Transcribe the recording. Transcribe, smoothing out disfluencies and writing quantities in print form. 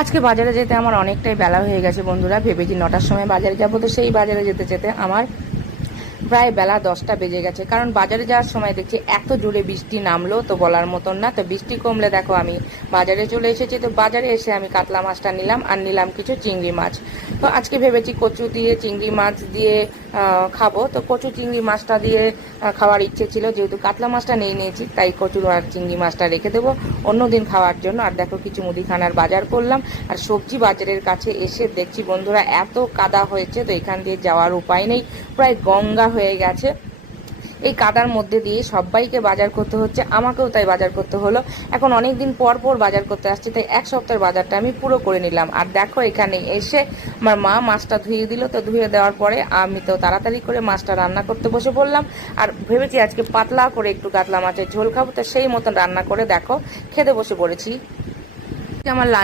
আজকে বাজারে যেতে আমার অনেকটাই বেলা হয়ে গেছে বন্ধুরা। ভেবেছি 9টার সময় বাজারে যাব, তো সেই বাজারে যেতে যেতে আমার প্রায় বেলা 10টা বেজে গেছে। কারণ বাজারে যাওয়ার সময় দেখছি এত জোরে বৃষ্টি নামলো, তো বলার মতন না। তো বৃষ্টি কমলে দেখো আমি বাজারে চলে এসেছি। তো বাজারে এসে আমি কাতলা মাছটা নিলাম, আর নিলাম কিছু চিংড়ি মাছ। তো আজকে ভেবেছি কচু দিয়ে চিংড়ি মাছ দিয়ে খাবো। তো কচু চিংড়ি মাছটা দিয়ে খাওয়ার ইচ্ছে ছিল, যেহেতু কাতলা মাছটা নিয়েছি তাই কচু আর চিংড়ি মাছটা রেখে দেবো অন্যদিন খাওয়ার জন্য। আর দেখো কিছু মুদিখানার বাজার করলাম। আর সবজি বাজারের কাছে এসে দেখছি বন্ধুরা এত কাদা হয়েছে, তো এখান দিয়ে যাওয়ার উপায় নেই, প্রায় গঙ্গা হয়ে গেছে। এই কাদার মধ্যে দিয়ে সবাইকে বাজার করতে হচ্ছে, আমাকেও তাই বাজার করতে হলো। এখন অনেক দিন পর পর বাজার করতে আসছি, তাই এক সপ্তাহের বাজারটা আমি পুরো করে নিলাম। আর দেখো এখানে এসে আমার মা মাছটা ধুয়ে দিল। তো ধুয়ে দেওয়ার পরে আমি তো তাড়াতাড়ি করে মাছটা রান্না করতে বসে পড়লাম। আর ভেবেছি আজকে পাতলা করে একটু কাতলা মাছের ঝোল খাবো, তো সেই মতন রান্না করে দেখো খেতে বসে পড়েছি। আমার